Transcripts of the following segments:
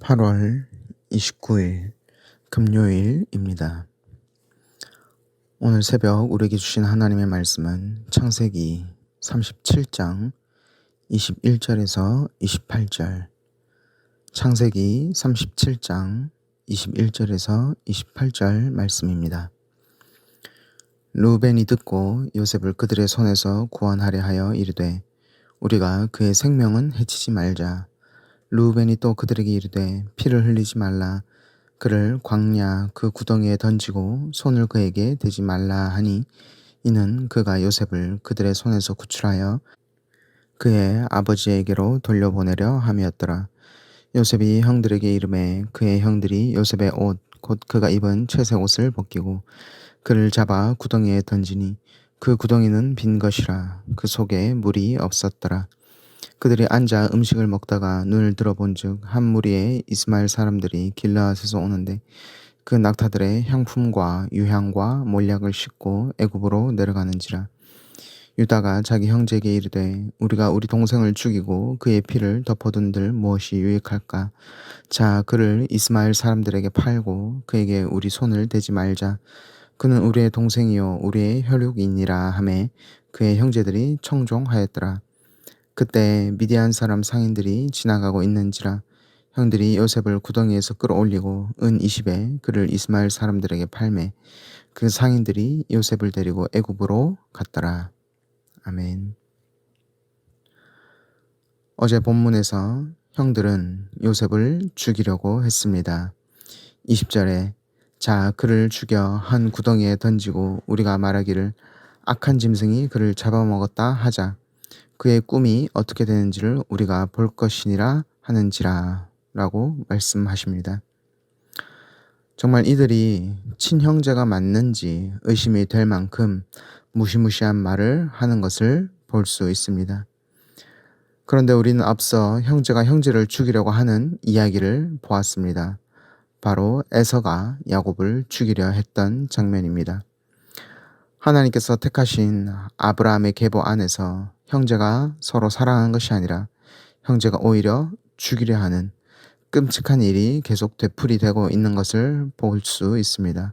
8월 29일 금요일입니다. 오늘 새벽 우리에게 주신 하나님의 말씀은 창세기 37장 21절에서 28절, 창세기 37장 21절에서 28절 말씀입니다. 르우벤이 듣고 요셉을 그들의 손에서 구원하려 하여 이르되 우리가 그의 생명은 해치지 말자. 르우벤이 또 그들에게 이르되 피를 흘리지 말라. 그를 광야 그 구덩이에 던지고 손을 그에게 대지 말라 하니 이는 그가 요셉을 그들의 손에서 구출하여 그의 아버지에게로 돌려보내려 함이었더라. 요셉이 형들에게 이르매 그의 형들이 요셉의 옷 곧 그가 입은 채색 옷을 벗기고 그를 잡아 구덩이에 던지니 그 구덩이는 빈 것이라. 그 속에 물이 없었더라. 그들이 앉아 음식을 먹다가 눈을 들어본즉 한 무리의 이스마엘 사람들이 길르앗에서 오는데 그 낙타들의 향품과 유향과 몰약을 싣고 애굽으로 내려가는지라. 유다가 자기 형제에게 이르되 우리가 우리 동생을 죽이고 그의 피를 덮어둔들 무엇이 유익할까? 자, 그를 이스마엘 사람들에게 팔고 그에게 우리 손을 대지 말자. 그는 우리의 동생이요 우리의 혈육이니라 하매 그의 형제들이 청종하였더라. 그때 미디안 사람 상인들이 지나가고 있는지라. 형들이 요셉을 구덩이에서 끌어올리고 은 20에 그를 이스마엘 사람들에게 팔매 그 상인들이 요셉을 데리고 애굽으로 갔더라. 아멘. 어제 본문에서 형들은 요셉을 죽이려고 했습니다. 20절에 자, 그를 죽여 한 구덩이에 던지고 우리가 말하기를 악한 짐승이 그를 잡아먹었다 하자. 그의 꿈이 어떻게 되는지를 우리가 볼 것이니라 하는지라 라고 말씀하십니다. 정말 이들이 친형제가 맞는지 의심이 될 만큼 무시무시한 말을 하는 것을 볼 수 있습니다. 그런데 우리는 앞서 형제가 형제를 죽이려고 하는 이야기를 보았습니다. 바로 에서가 야곱을 죽이려 했던 장면입니다. 하나님께서 택하신 아브라함의 계보 안에서 형제가 서로 사랑하는 것이 아니라 형제가 오히려 죽이려 하는 끔찍한 일이 계속 되풀이되고 있는 것을 볼 수 있습니다.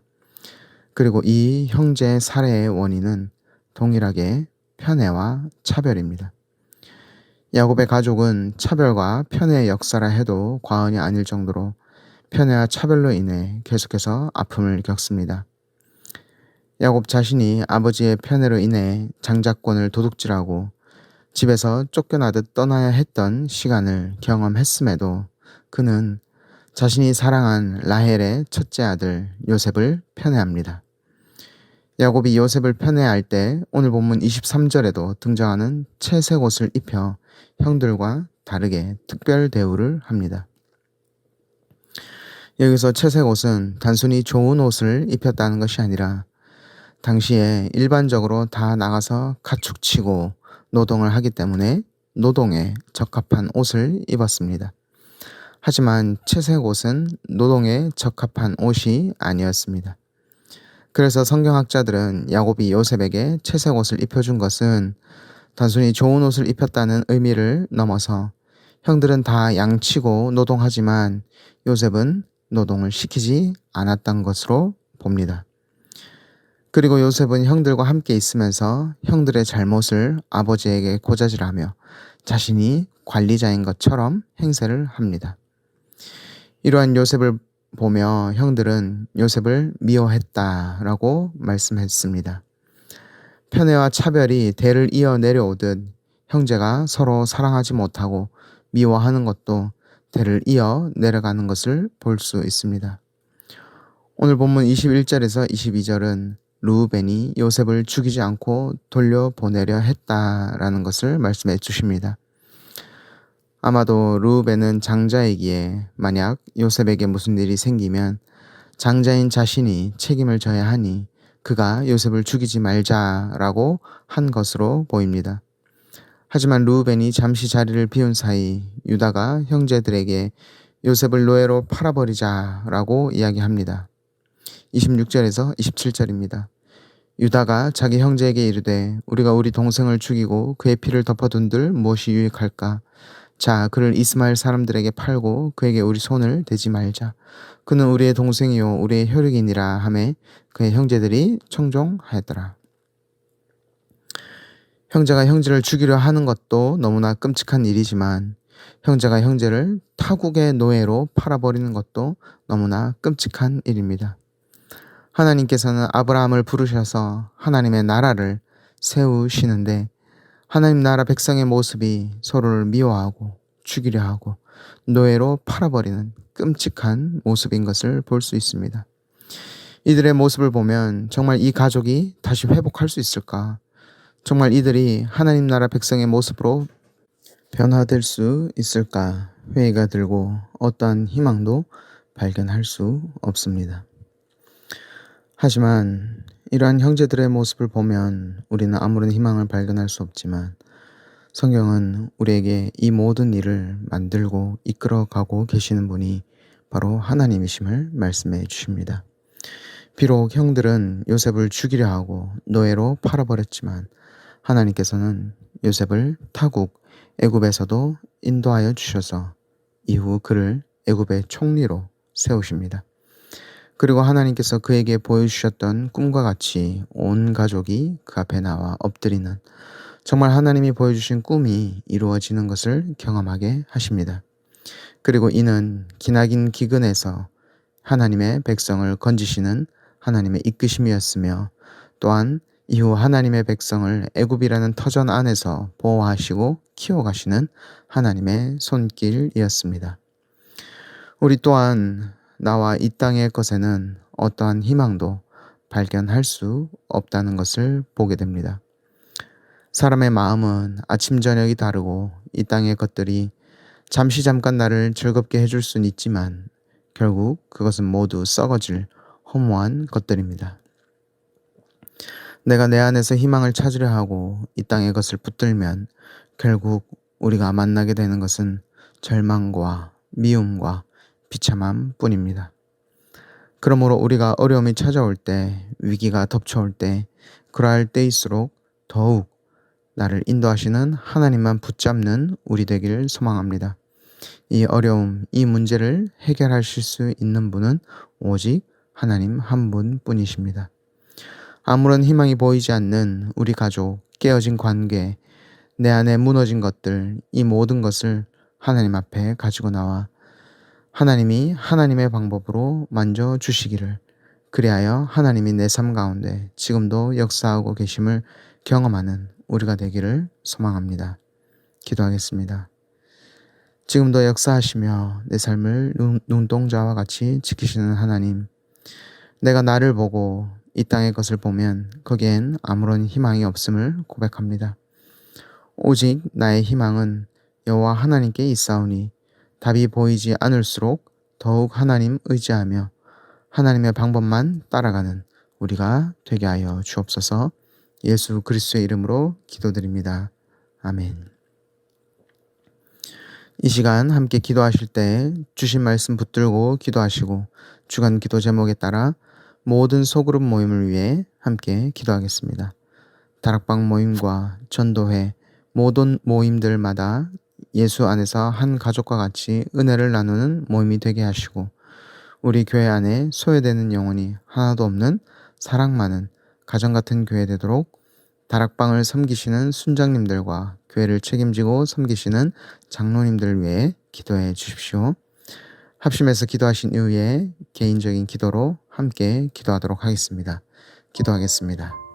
그리고 이 형제 살해의 원인은 동일하게 편애와 차별입니다. 야곱의 가족은 차별과 편애의 역사라 해도 과언이 아닐 정도로 편애와 차별로 인해 계속해서 아픔을 겪습니다. 야곱 자신이 아버지의 편애로 인해 장자권을 도둑질하고 집에서 쫓겨나듯 떠나야 했던 시간을 경험했음에도 그는 자신이 사랑한 라헬의 첫째 아들 요셉을 편애합니다. 야곱이 요셉을 편애할 때 오늘 본문 23절에도 등장하는 채색 옷을 입혀 형들과 다르게 특별 대우를 합니다. 여기서 채색 옷은 단순히 좋은 옷을 입혔다는 것이 아니라 당시에 일반적으로 다 나가서 가축치고 노동을 하기 때문에 노동에 적합한 옷을 입었습니다. 하지만 채색 옷은 노동에 적합한 옷이 아니었습니다. 그래서 성경학자들은 야곱이 요셉에게 채색 옷을 입혀준 것은 단순히 좋은 옷을 입혔다는 의미를 넘어서 형들은 다 양치고 노동하지만 요셉은 노동을 시키지 않았던 것으로 봅니다. 그리고 요셉은 형들과 함께 있으면서 형들의 잘못을 아버지에게 고자질하며 자신이 관리자인 것처럼 행세를 합니다. 이러한 요셉을 보며 형들은 요셉을 미워했다라고 말씀했습니다. 편애와 차별이 대를 이어 내려오듯 형제가 서로 사랑하지 못하고 미워하는 것도 대를 이어 내려가는 것을 볼 수 있습니다. 오늘 본문 21절에서 22절은 르우벤이 요셉을 죽이지 않고 돌려보내려 했다라는 것을 말씀해 주십니다. 아마도 르우벤은 장자이기에 만약 요셉에게 무슨 일이 생기면 장자인 자신이 책임을 져야 하니 그가 요셉을 죽이지 말자라고 한 것으로 보입니다. 하지만 르우벤이 잠시 자리를 비운 사이 유다가 형제들에게 요셉을 노예로 팔아버리자라고 이야기합니다. 26절에서 27절입니다. 유다가 자기 형제에게 이르되 우리가 우리 동생을 죽이고 그의 피를 덮어둔들 무엇이 유익할까? 자, 그를 이스마엘 사람들에게 팔고 그에게 우리 손을 대지 말자. 그는 우리의 동생이요 우리의 혈육이니라 하매 그의 형제들이 청종하였더라. 형제가 형제를 죽이려 하는 것도 너무나 끔찍한 일이지만 형제가 형제를 타국의 노예로 팔아버리는 것도 너무나 끔찍한 일입니다. 하나님께서는 아브라함을 부르셔서 하나님의 나라를 세우시는데 하나님 나라 백성의 모습이 서로를 미워하고 죽이려 하고 노예로 팔아버리는 끔찍한 모습인 것을 볼 수 있습니다. 이들의 모습을 보면 정말 이 가족이 다시 회복할 수 있을까? 정말 이들이 하나님 나라 백성의 모습으로 변화될 수 있을까? 회의가 들고 어떠한 희망도 발견할 수 없습니다. 하지만 이러한 형제들의 모습을 보면 우리는 아무런 희망을 발견할 수 없지만 성경은 우리에게 이 모든 일을 만들고 이끌어가고 계시는 분이 바로 하나님이심을 말씀해 주십니다. 비록 형들은 요셉을 죽이려 하고 노예로 팔아버렸지만 하나님께서는 요셉을 타국 애굽에서도 인도하여 주셔서 이후 그를 애굽의 총리로 세우십니다. 그리고 하나님께서 그에게 보여주셨던 꿈과 같이 온 가족이 그 앞에 나와 엎드리는 정말 하나님이 보여주신 꿈이 이루어지는 것을 경험하게 하십니다. 그리고 이는 기나긴 기근에서 하나님의 백성을 건지시는 하나님의 이끄심이었으며 또한 이후 하나님의 백성을 애굽이라는 터전 안에서 보호하시고 키워가시는 하나님의 손길이었습니다. 우리 또한 나와 이 땅의 것에는 어떠한 희망도 발견할 수 없다는 것을 보게 됩니다. 사람의 마음은 아침 저녁이 다르고 이 땅의 것들이 잠깐 나를 즐겁게 해줄 수는 있지만 결국 그것은 모두 썩어질 허무한 것들입니다. 내가 내 안에서 희망을 찾으려 하고 이 땅의 것을 붙들면 결국 우리가 만나게 되는 것은 절망과 미움과 비참함 뿐입니다. 그러므로 우리가 어려움이 찾아올 때, 위기가 덮쳐올 때, 그러할 때일수록 더욱 나를 인도하시는 하나님만 붙잡는 우리 되기를 소망합니다. 이 어려움, 이 문제를 해결하실 수 있는 분은 오직 하나님 한 분뿐이십니다. 아무런 희망이 보이지 않는 우리 가족, 깨어진 관계, 내 안에 무너진 것들, 이 모든 것을 하나님 앞에 가지고 나와 하나님이 하나님의 방법으로 만져주시기를, 그리하여 하나님이 내 삶 가운데 지금도 역사하고 계심을 경험하는 우리가 되기를 소망합니다. 기도하겠습니다. 지금도 역사하시며 내 삶을 눈동자와 같이 지키시는 하나님, 내가 나를 보고 이 땅의 것을 보면 거기엔 아무런 희망이 없음을 고백합니다. 오직 나의 희망은 여호와 하나님께 있사오니 답이 보이지 않을수록 더욱 하나님 의지하며 하나님의 방법만 따라가는 우리가 되게 하여 주옵소서. 예수 그리스도의 이름으로 기도드립니다. 아멘. 이 시간 함께 기도하실 때 주신 말씀 붙들고 기도하시고 주간 기도 제목에 따라 모든 소그룹 모임을 위해 함께 기도하겠습니다. 다락방 모임과 전도회 모든 모임들마다 예수 안에서 한 가족과 같이 은혜를 나누는 모임이 되게 하시고 우리 교회 안에 소외되는 영혼이 하나도 없는 사랑 많은 가정 같은 교회 되도록 다락방을 섬기시는 순장님들과 교회를 책임지고 섬기시는 장로님들을 위해 기도해 주십시오. 합심해서 기도하신 이후에 개인적인 기도로 함께 기도하도록 하겠습니다. 기도하겠습니다.